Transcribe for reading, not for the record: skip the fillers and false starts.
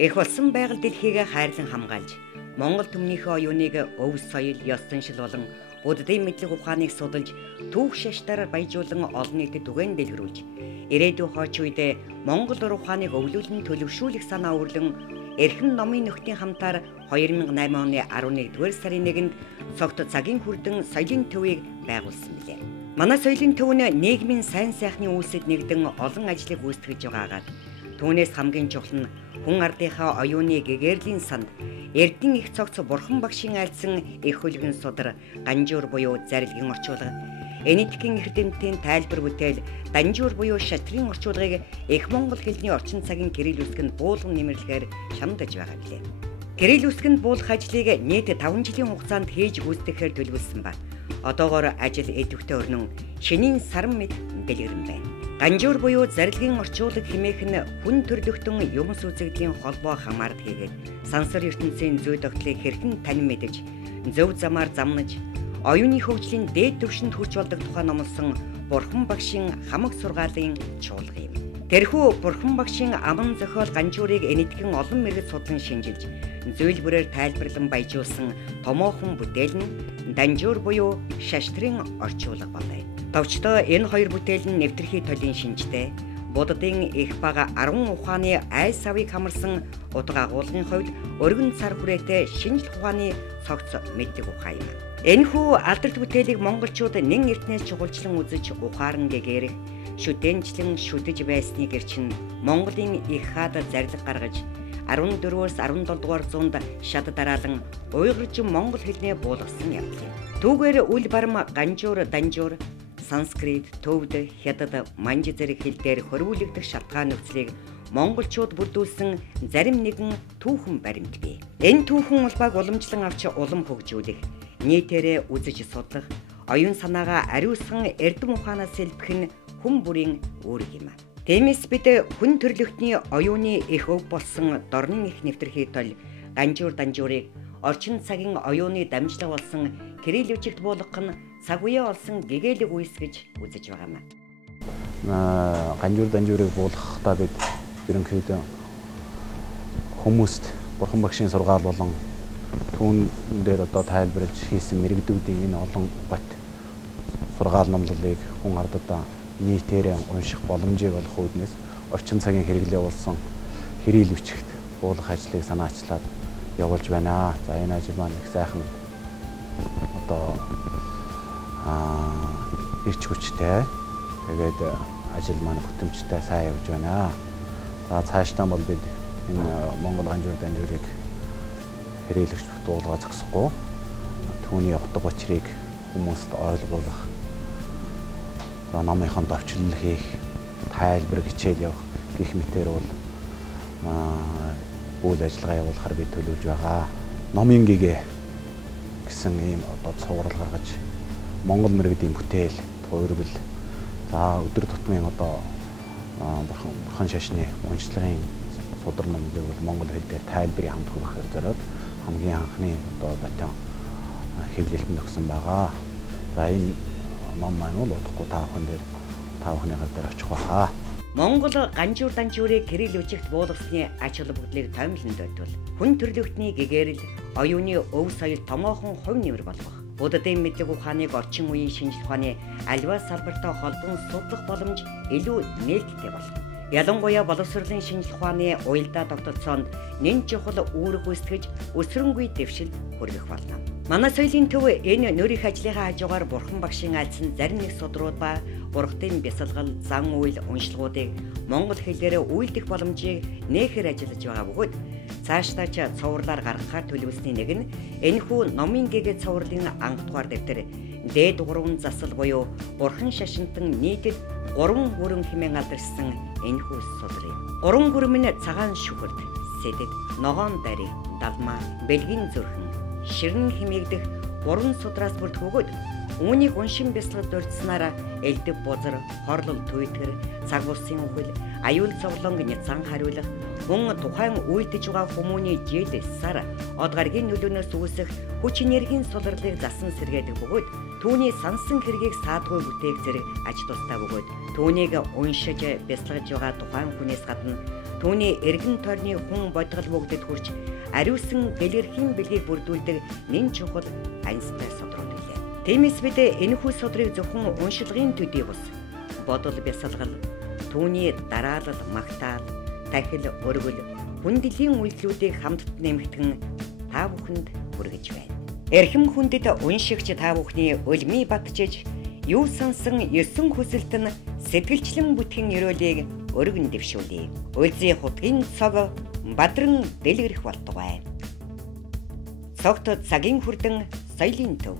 Эх болсон байгаль дэлхийг хайрлан хамгаалж, Монгол түмнийхээ оюуныг өв соёл, ёс заншил болон буддын мэдлэг ухааныг судалж, түүх шаштаар баяжуулан олон нийтэд түгээн дэлгэрүүлж, ирээдүйн хойч үедээ Монгол ур ухааныг өвлүүлэн төлөвшүүлэх санаа өвлөн эрхэм номын нөхдийн хамтаар 2008 оны 11-р сарын 1-нд цогт цагийн хүрдэн соёлын төвийг байгуулсан билээ. Манай соёлын төв нь нийгмийн сайн сайхны үйлсэд нэгдэн олон ажлыг гүйцэтгэж байгаагаад түүнээс хамгийн чухал нь хүн ардынхаа оюуны гэгэрлийн санд Эрдэнэ их цогц бурхан багшийн айлсан их хөлгөн судар ганжуур буюу зарилгын орчуулга, энэтхгийн эрдэмтдийн тайлбар бүтээл данжуур буюу шатрын орчуулгыг их монгол хэлний орчин цагийн кирилл үсгэнд буулган нэмэрлэхээр шамдаж байгаа билээ. Кирилл үсгэнд буулгах ажлыг нийт 5 жилийн хугацаанд хийж гүйцэтгэхээр төлөвлөсөн ба одоогоор ажил идэвхтэй өрнөн шинийн саран мэд дэлгэрэн байна. Ганжуур буюу зарилгын орчуулга хэмээх нь хүн төрлөختөн юмс үзэгдлийн холбоо хамаард хийгээд сансар ертөнцийн зүй тогтлыг хэрхэн танин мэдэж зөв замаар замнаж оюуны хөгжлийн дээд түвшинд хүрч болдог тухай номлосон бурхан багшийн хамаг сургаалын чуулга юм. Тэрхүү бурхан багшийн аман зохиол ганжуурыг энэтхэн олон мэрэгд судлан шинжилж зөвлбөрөөр тайлбарлан баяжуулсан томоохон бүтээл нь данжуур буюу шаштрын орчуулга болов. Товчдоо энэ хоёр бүтээл нь нэвтрхий толын шинжтэй буддын их бага 10 ухааны ай савыг хамарсан утга агуулгын хувьд өргөн цар хүрээтэй шинжлэх ухааны цогц мэдлэг ухаан юм. Энэхүү алдарт бүтээлийг монголчууд нэн эртнээс чухалчлан үзэж ухаан гээгээрэх шүтэнчлэн шүтэж байсны гэрчин Монголын их хаад зарлиг гаргаж 14-өөс 17 дугаар зуунд шат дараалан уйгурж монгол хэлнээ буулгасан явдал. Түүгээр үл барм ганжуур данжуур санскрит, төвд, хятад, манж зэрэг хэл дээр хөрвүүлэгдэх шалтгаан нөхцөлийг монголчууд бүрдүүлсэн зарим нэгэн түүхэн баримт бий. Энэ түүхэн улбааг уламжлан авч улам хөгжүүлэх, нийтээрээ үзэж судлах, оюун санаагаа ариусган эрдэм ухаанаас сэлбэх нь хүн бүрийн үүрэг юм. Тиймээс бид хүн төрлөختний оюуны их өв болсон дорнын их нэвтрхий тол ганжуур данжуурыг орчин цагийн оюуны дамжлага болсон кирилл үжигт буулгах нь цаг үеэ олсон гэгээлэг үйлс гэж үзэж байгаа юм. Ганжуур данжуурыг буулгахдаа бид ерөнхийдөө хүмүүст бурхан багшийн сургаал болон түүн дээр одоо тайлбарлаж хийсэн мэрэгдүүдийн энэ олон бат сургаал номлолыг хүн ардаа нийтээрээ унших боломжийг олох үүднээс орчин цагийн хэрэглээ болсон кирилл үжигт буулгах ажлыг санаачлаад явуулж байна. За энэ ажил маань их сайхан одоо ирч хүчтэй. Тэгээд ажил маань бүтэмжтэй сайн явж байна. За цаашдаа бол бид энэ Монгол ганжуур данжуурыг хэрэглэгч буулгаа зогсохгүй түүний утга учирыг хүмүүст ойлгуулах, номынхон товчлол хийх, тайлбар хичээл явах гэх мэтээр бол үйл ажиллагаа явуулахар бид төлөвлөж байгаа. Номын гэгээ гэсэн ийм одоо цуврал гаргаж Монгол мэрэгдийн бүтээл, туйргал, за өдөр тутмын одоо бурхан шашны уншлагын судар номыг бол монгол хэл дээр тайлбарыг хамт хүргэхээр зориод хамгийн анхны одоо батон хэвлэлтэнд өгсөн байгаа. За энэ ном маань бол удахгүй та бүхний дээр очих баха. Монгол ганжуур данжуурыг кирилл үжигт буулгасны ач холбогдлыг томилонд байтвал хүн төрлөختний гэгэрэл оюуны өв соёл томоохон хувь нэмэр болгох, буддын мэдлэг ухааныг орчин үеийн шинжлэх ухааны аливаа салбартай холбон судлах боломж илүү нээлттэй болно. Ялангуяа боловсролын шинжлэх ухааны уялдаа тогтолцоонд нэн чухал үүрэг гүйцэтгэж өсрөнгүй дэвшил хүргэх болно. Манай соёлын төв энэ нөрийнх ажлынхаа хажуугаар бурхан багшийн айлсан зарим нэг судрууд ба ургатын бясалгал, зан үйл, уншлагуудыг монгол хэлээр үйлдэх боломжийг нээхээр ажиллаж байгаа бөгөөд цаашдаа ч цувралаар гаргахаар төлөвлөсний нэг нь энэхүү номын гэгээ цувралын анх дугаар дэвтэр дээд 3 засал буюу бурхан шашинтан нийтэд 3 хүрэн хэмээн алдаршсан энэхүү судар юм. 3 хүрэн нь цагаан шүхэрд, сэдэд, ногоон дари, далмаа, бэлгийн зүрхэн, ширэн хэмээгдэх 3 судраас бүрдэх бөгөөд үүнийг уншин бясалгад дурдсанаар элдэв бузар, хорлол түйтгэр, цаг бусын үхэл, аюул зовлонг няцан хариулах, хүн тухайн үйлдэж байгаа хүмүүний жил, сар, од гаргийн нөлөөнөөс үүсэх хүч энергийн сулралыг засан сэргээдэг бөгөөд түүний сансан хэргийг саадгүй бүтээх зэрэг аж тустай бөгөөд түүнийг уншиж бясалгаж байгаа тухайн хүнээс гадна Түүний эргэн тойрны хүн бодгол бүгдэд хүрч ариусан дэлгэрхийн бэлгийг бүрдүүлдэг нэн чухал айнстай содрууд билээ. Тиймээс бид энэхүү содрыг зөвхөн уншилгын төдий бус бодол бясалгал, түүний дараалал, магтаал, дахил, өргөл, хүндэлийн үйлдэлүүдийг хамтд нэмэгдэн та бүхэнд хүргэж байна. Эрхэм хүндэт уншигч та бүхний өлмий батжиж, юу сансан 9 хүсэлт нь сэтгэлчлэн бүтхэн өрөөлийг өргөн дэвшүүлье. Үлзий хутгийн цог бадран дэлгэрэх болтугай. Цогт цагийн хүрдэн соёлын төв.